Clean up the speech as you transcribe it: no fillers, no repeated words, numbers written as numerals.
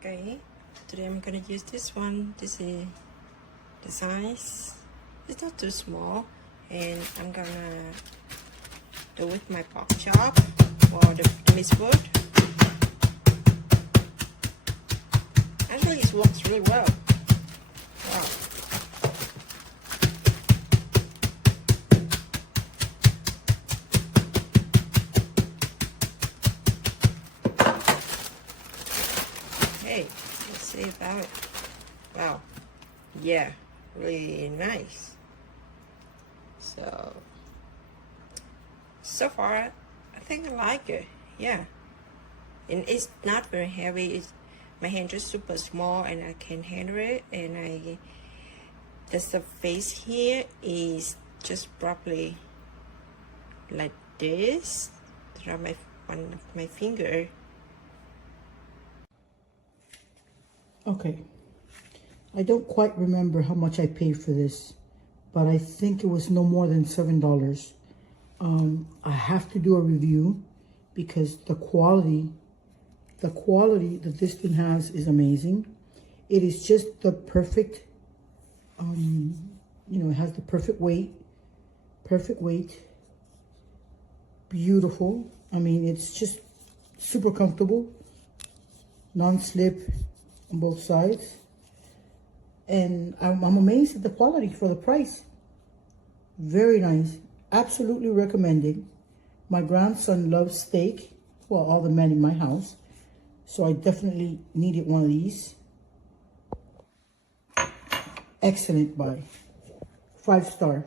Okay, today I'm gonna use this one. This is the size. It's not too small, and I'm gonna do with my pork chop or the minced food. Actually, it works really well. Wow. Hey, let's see about it. Wow. Yeah, really nice. So far, I think I like it. Yeah. And it's not very heavy. My hand is super small and I can handle it. And the surface here is just probably like this. Try one of my finger. Okay, I don't quite remember how much I paid for this, but I think it was no more than $7. I have to do a review because the quality that this thing has is amazing. It is just the perfect, it has the perfect weight, beautiful. I mean, it's just super comfortable, non-slip on both sides. And I'm amazed at the quality for the price. Very nice. Absolutely recommended. My grandson loves steak. Well, all the men in my house. So I definitely needed one of these. Excellent buy. 5 star.